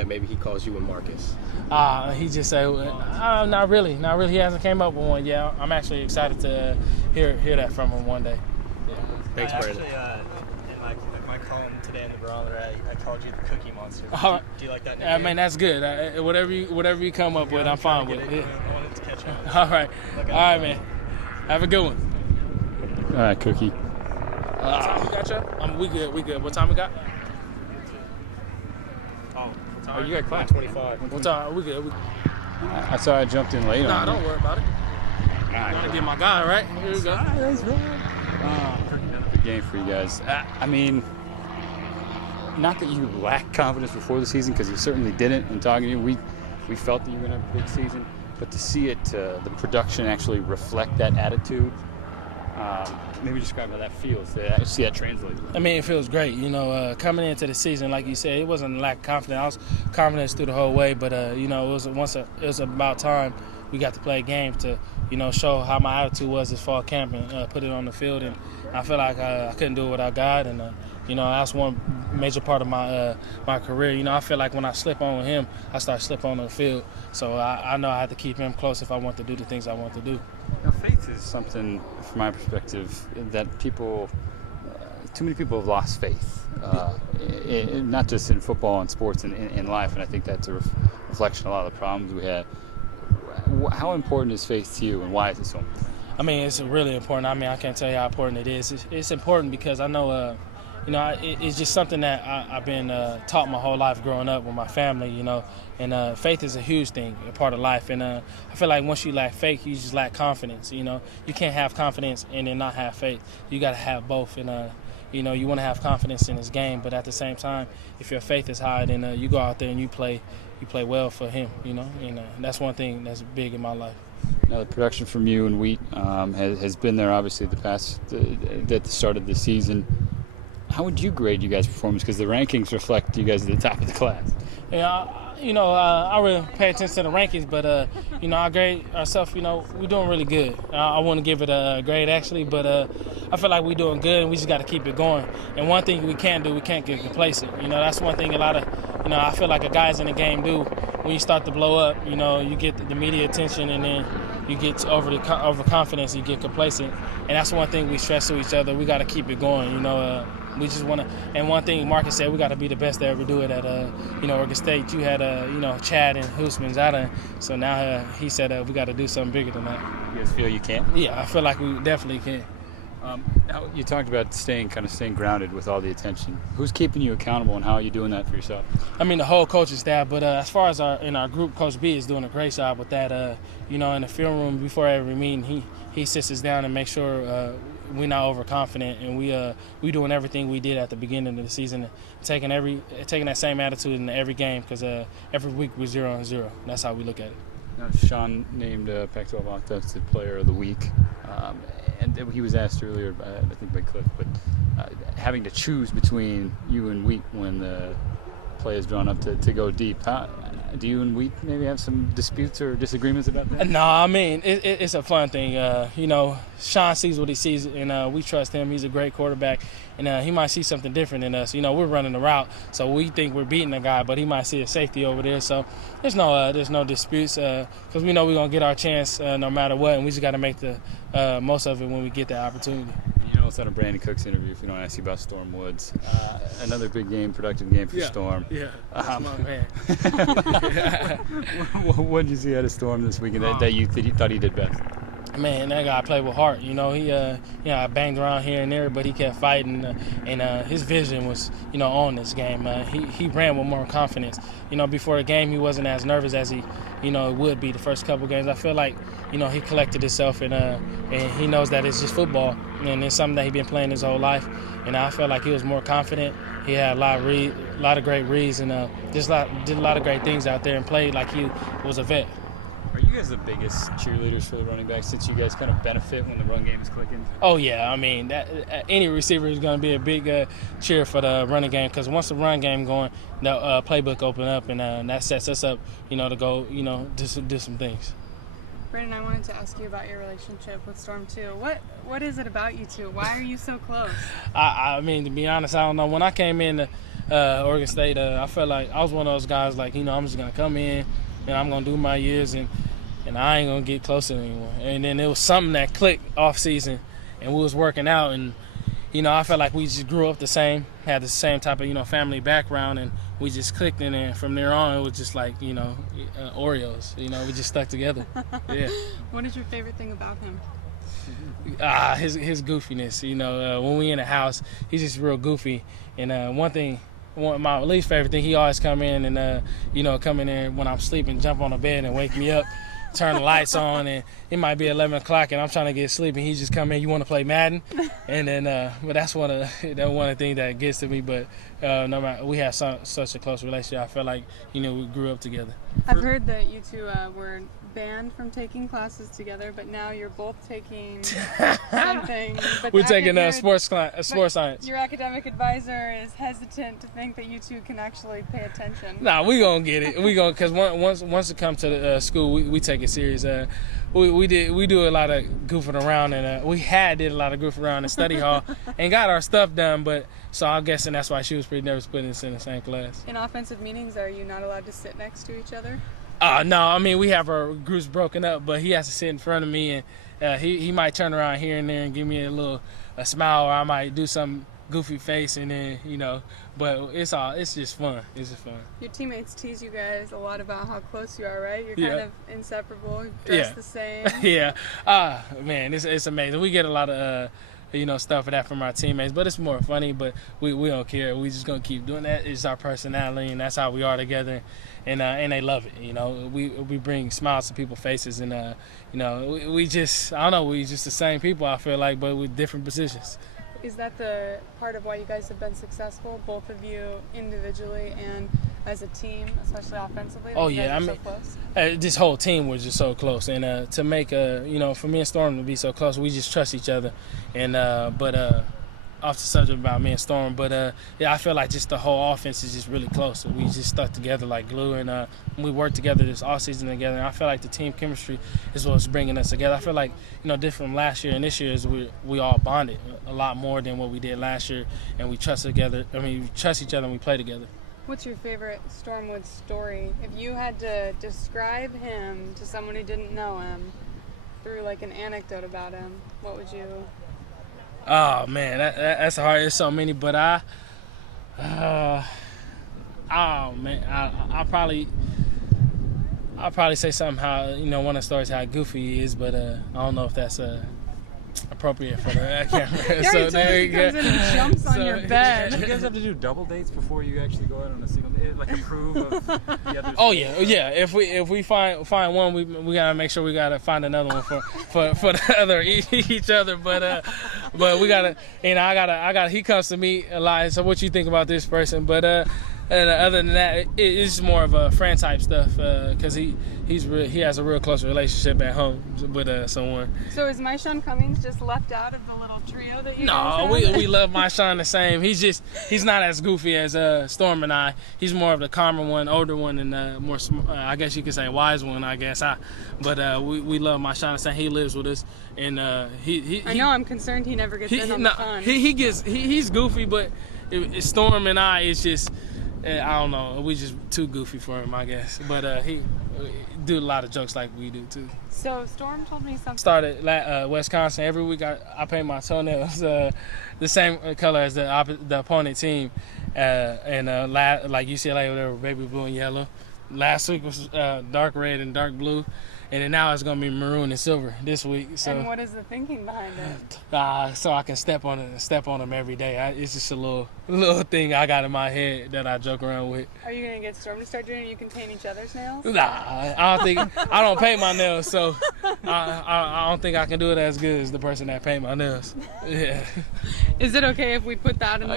that maybe he calls you and Marcus? He just said, not really. Not really. He hasn't came up with one yet. I'm actually excited to hear that from him one day. Yeah. Thanks, Brandon. In my column today in the Barometer, I called you the Cookie Monster. Do you like that name? I mean, that's good. Whatever you come up with, I'm fine with it. I wanted to catch on. All right, man. Have a good one. All right, Cookie. What time we got, y'all? We good. What time we got? Oh, you got class. 25. What time? We good. I saw I jumped in late on Nah, you. don't worry about it. I'm going to get my guy, right? Here we go. That's right. Good game for you guys. I mean, not that you lacked confidence before the season, because you certainly didn't. In talking to you, we felt that you were going to have a big season. But to see it, the production actually reflect that attitude, maybe describe how that feels, to see that translate. I mean, it feels great. Coming into the season, like you said, it wasn't a lack of confidence. I was confident through the whole way, but it was about time we got to play a game to, show how my attitude was this fall camp and put it on the field. And I feel like I couldn't do it without God, and that's one major part of my career. I feel like when I slip on with him, I start slipping on the field. So I know I have to keep him close if I want to do the things I want to do. Faith is something, from my perspective, that too many people have lost faith, not just in football and sports and in life, and I think that's a reflection of a lot of the problems we have. How important is faith to you, and why is it so important? I mean, it's really important. I mean, I can't tell you how important it is. It's important because I know, it's just something that I've been taught my whole life growing up with my family, and faith is a huge thing, a part of life. And I feel like once you lack faith, you just lack confidence, You can't have confidence and then not have faith. You got to have both. And, you want to have confidence in this game, but at the same time, if your faith is high, then you go out there and you play well for him, and that's one thing that's big in my life. Now, the production from you and Wheat has been there, obviously, at the start of the season. How would you grade you guys' performance? Because the rankings reflect you guys at the top of the class. Yeah, I really pay attention to the rankings, but, I grade ourselves, we're doing really good. I want to give it a grade, actually, but I feel like we're doing good, and we just got to keep it going. And one thing we can't get complacent. That's one thing a lot of, I feel like guys in the game do. When you start to blow up, you get the media attention, and then you get overconfidence, you get complacent. And that's one thing we stress to each other. We got to keep it going, We just want to, and one thing Marcus said, we got to be the best to ever do it at, Oregon State. You had, Chad and Hoosman's out of, so now he said we got to do something bigger than that. You guys feel you can? Yeah, I feel like we definitely can. You talked about staying grounded with all the attention. Who's keeping you accountable, and how are you doing that for yourself? I mean, the whole coaching staff, but as far as our group, Coach B is doing a great job with that. In the film room before every meeting, he sits us down and makes sure we're not overconfident, and we doing everything we did at the beginning of the season, taking that same attitude in every game, because every week we're 0-0. That's how we look at it. Now, Sean named Pac-12 Offensive Player of the Week, and he was asked earlier, I think by Cliff, but having to choose between you and Wheat when the play is drawn up to go deep. Do you and Wheat maybe have some disputes or disagreements about that? No, I mean, it's a fun thing. Sean sees what he sees, and we trust him. He's a great quarterback, and he might see something different in us. We're running the route, so we think we're beating the guy, but he might see a safety over there. So there's no disputes, because we know we're going to get our chance no matter what, and we just got to make the most of it when we get that opportunity. It's not a Brandin Cooks interview if we don't ask you about Storm Woods. Another big game, productive game for Storm. Yeah, that's my man. What did you see out of Storm this weekend that you thought he did best? Man, that guy played with heart. He banged around here and there, but he kept fighting, and his vision was, on this game. He ran with more confidence. Before the game, he wasn't as nervous as he, would be the first couple games. I feel like, he collected himself, and he knows that it's just football, and it's something that he's been playing his whole life. And I felt like he was more confident. He had a lot of great reads, and did a lot of great things out there, and played like he was a vet. Are you guys the biggest cheerleaders for the running back, since you guys kind of benefit when the run game is clicking? Oh, yeah. I mean, any receiver is going to be a big cheer for the running game, because once the run game going, the playbook open up, and that sets us up, to go, do some things. Brandon, I wanted to ask you about your relationship with Storm, too. What is it about you two? Why are you so close? I mean, to be honest, I don't know. When I came in Oregon State, I felt like I was one of those guys, like, I'm just going to come in and I'm going to do my years and I ain't going to get closer to anyone. And then it was something that clicked off season and we was working out and, I felt like we just grew up the same, had the same type of, family background, and we just clicked. And then from there on, it was just like, Oreos. We just stuck together. Yeah. What is your favorite thing about him? His goofiness. When we in the house, he's just real goofy. And my least favorite thing, he always come in and, come in there when I'm sleeping, jump on the bed and wake me up. Turn the lights on, and it might be 11 o'clock, and I'm trying to get sleep, and he just come in. You want to play Madden, and then, but that's one of the things that gets to me. But no matter, we have such a close relationship. I feel like we grew up together. I've heard that you two were banned from taking classes together, but now you're both taking something. But we're taking sports science. Your academic advisor is hesitant to think that you two can actually pay attention. Nah, we gonna get it. We gonna, cause once it comes to the school, we take it serious. We do a lot of goofing around, and we did a lot of goofing around in study hall and got our stuff done. But so I'm guessing that's why she was pretty nervous putting us in the same class. In offensive meetings, are you not allowed to sit next to each other? No, I mean, we have our groups broken up, but he has to sit in front of me, and he might turn around here and there and give me a smile, or I might do some goofy face, and then, but it's just fun. It's just fun. Your teammates tease you guys a lot about how close you are, right? You're kind of inseparable, dressed the same. Yeah. Man, it's amazing. We get a lot of, stuff for that from our teammates, but it's more funny, but we don't care. We just going to keep doing that. It's our personality, and that's how we are together. And they love it. We bring smiles to people's faces, and we just, I don't know, we just the same people, I feel like, but with different positions. Is that the part of why you guys have been successful, both of you individually and as a team, especially offensively? Oh yeah, so close? This whole team was just so close, and to make for me and Storm to be so close, we just trust each other. And off the subject about me and Storm, but I feel like just the whole offense is just really close. We just stuck together like glue, and we worked together this offseason together. And I feel like the team chemistry is what's bringing us together. I feel like different from last year and this year is we all bonded a lot more than what we did last year, and we trust together. We trust each other and we play together. What's your favorite Stormwood story? If you had to describe him to someone who didn't know him through like an anecdote about him, what would you? Oh man, that's hard. There's so many, but I'll probably say something how one of the stories how goofy he is, but I don't know if that's appropriate for the camera. So there you go. Comes in and jumps on your bed. Do you guys have to do double dates before you actually go out on a single date, like approve of the other? Oh yeah. If we find one, we gotta make sure we gotta find another one for the other each other. But we gotta, I gotta. He comes to me a lot. So what you think about this person? But and other than that, it's more of a friend type stuff because he has a real close relationship at home with someone. So is Maishan Cummings just left out of the little trio that you No, guys have? we love Maishan the same. He's not as goofy as Storm and I. He's more of the calmer one, older one, and more I guess you could say wise one. I guess but we love Maishan the same. He lives with us, and he I know I'm concerned he never gets in on the fun. He's goofy, but Storm and I, it's just. I don't know. We just too goofy for him, I guess. But he do a lot of jokes like we do too. So Storm told me something. Started Wisconsin. Every week I paint my toenails the same color as the opponent team, and like UCLA, whatever, baby blue and yellow. Last week was dark red and dark blue, and then now it's gonna be maroon and silver this week. So. And what is the thinking behind it? So I can step on them every day. It's just a little thing I got in my head that I joke around with. Are you gonna get Storm to start doing it? You can paint each other's nails? Nah, I don't paint my nails, so I don't think I can do it as good as the person that paint my nails. Yeah. Is it okay if we put that in the